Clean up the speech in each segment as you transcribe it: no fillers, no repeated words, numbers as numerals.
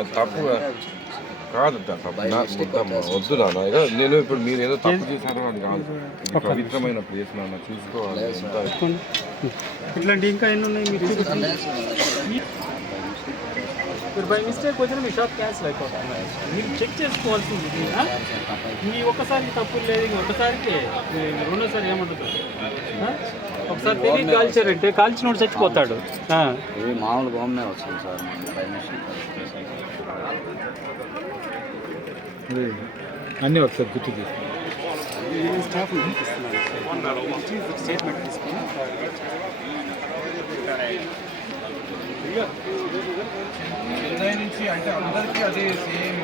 అది తప్పు కాదు, వద్దు నాన్న. నేను ఇప్పుడు మీరు ఏదో తప్పు చేశారో అది కాదు. ఇది పవిత్రమైన ప్లేస్ నాన్న, చూసుకోవాలి. ఇట్లాంటి ఇంకా ఎన్ని ఉన్నాయి మీరు బై మిస్టేక్ వచ్చిన మీ షాప్ క్యాన్సిల్ అయిపోతుంది. మీరు చెక్ చేసుకోవాల్సింది. మీ ఒక్కసారికి తప్పు లేదు, ఒకసారికి రెండోసారి ఏముంటుంది. ఒకసారి తెలియదు కాల్చారంటే కాల్చినోడు చచ్చిపోతాడు. ఇవి మామూలు బాగున్నాయి వస్తుంది సార్. అన్నీ ఒకసారి గుర్తు తీసుకుని స్టాఫ్ స్టేట్మెంట్ తీసుకుని చెన్నై నుంచి అంటే అందరికీ అదే సేమ్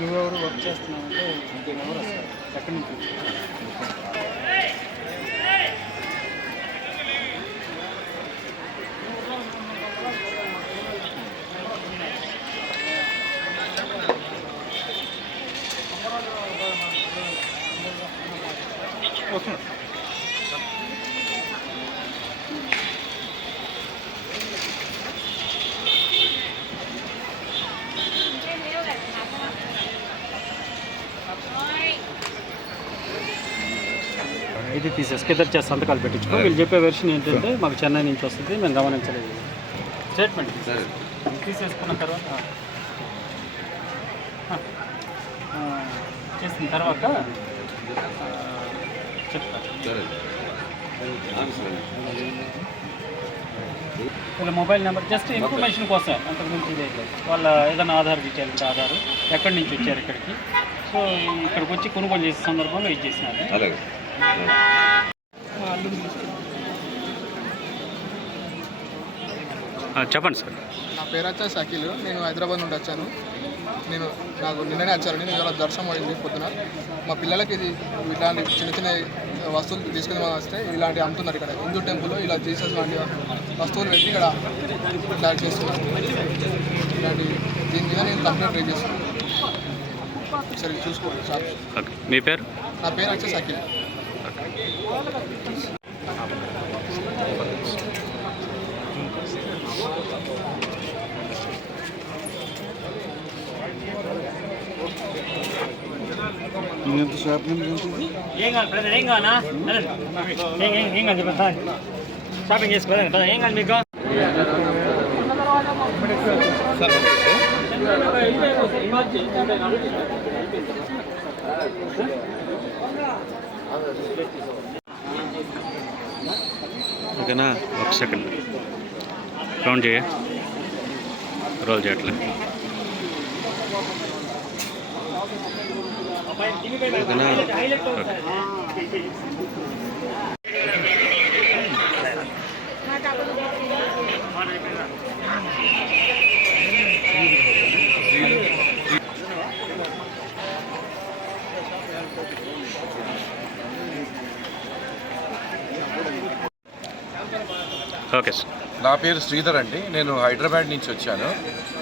నువ్వెవరు వర్క్ చేస్తున్నావంటే ఎవరు వస్తారు ఎక్కడి నుంచి ఓకే. ఇది తీసేసుకు ఇద్దరు చేసి సంతకాలు పెట్టించుకో. వీళ్ళు చెప్పే వెర్షన్ ఏంటంటే మాకు చెన్నై నుంచి వస్తుంది, మేము గమనించలేదు. స్టేట్మెంట్ తీసేసుకున్న తర్వాత చేసిన తర్వాత చెప్తాను. వాళ్ళ మొబైల్ నెంబర్ జస్ట్ ఇన్ఫర్మేషన్ కోసం, అంతకుమించి లేదు. వాళ్ళ ఏదైనా ఆధార్ డీటెయిల్ ఉంటే ఆధారు, ఎక్కడి నుంచి వచ్చారు ఇక్కడికి, సో ఇక్కడికి వచ్చి కొనుగోలు చేసే సందర్భంలో ఇది చేసినారు. చెప్పండి సార్. నా పేరు వచ్చేసి అఖిల్. నేను హైదరాబాద్ నుండి వచ్చాను. నాకు నిన్ననే వచ్చాను. నేను ఇవాళ దర్శనం అయింది పొద్దున. మా పిల్లలకి ఇది ఇలాంటి చిన్న చిన్న వస్తువులు తీసుకుని వస్తే ఇలాంటి అమ్ముతున్నారు ఇక్కడ హిందూ టెంపుల్లో. ఇలా జీసస్ లాంటి వస్తువులు పెట్టి ఇక్కడ ఇట్లా చేస్తున్నారు. ఇలాంటి దీని మీద నేను కంప్లైంట్ రేజ్ చేస్తున్నాను. సరే చూసుకోండి సార్. మీ పేరు? నా పేరు వచ్చేసి అఖిల్. షాప్ నెంబర్ ఏం కాదు బ్రదర్, ఏం కావాలా? ఏం కాదు చెప్పండి సార్. షాపింగ్ చేసుకోవాలి. ఏం కాదు మీకు? ఓకేనా? ఒక సెకండ్ కౌంట్ చేయ, రోల్ చేయట్లే. ఓకేనా? Okay sir. నా పేరు శ్రీధర్ అండి. నేను హైదరాబాద్ నుంచి వచ్చాను.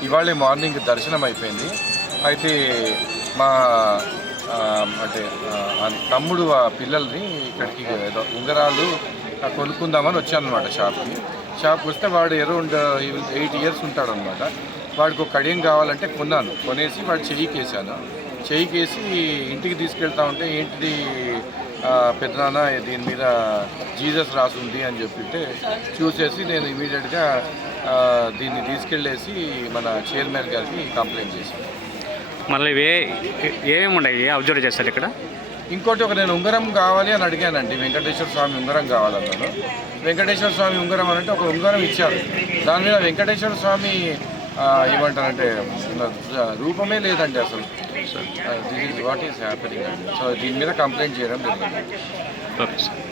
ఇవాళ మార్నింగ్ దర్శనం అయిపోయింది. అయితే మా అంటే తమ్ముడు ఆ పిల్లల్ని ఇక్కడికి ఏదో ఉంగరాలు కొనుక్కుందామని వచ్చాను అనమాట షాప్కి వస్తే వాడు అరౌండ్ 8 years ఉంటాడనమాట. వాడికి ఒక కడియం కావాలంటే కొనేసి వాడు చెయ్యికేసి ఇంటికి తీసుకెళ్తా ఉంటే ఏంటిది పెద్దనాన్న దీని మీద జీసస్ రాసుంది అని చెప్పితే చూసేసి నేను ఇమీడియట్గా దీన్ని తీసుకెళ్ళేసి మన చైర్మన్ గారికి కంప్లైంట్ చేశాను. మళ్ళీ ఏమేమి ఉన్నాయి, అబ్జర్వ్ చేస్తారు ఇక్కడ? ఇంకోటి నేను ఉంగరం కావాలి అని అడిగానండి, వెంకటేశ్వర స్వామి ఉంగరం కావాలన్నాను. వెంకటేశ్వర స్వామి ఉంగరం అని అంటే ఒక ఉంగరం ఇచ్చారు, దాని మీద వెంకటేశ్వర స్వామి ఏమంటారంటే రూపమే లేదండి అసలు. This is what is happening అండి. సో దీని మీద కంప్లైంట్ చేయడం జరిగింది. Okay sir.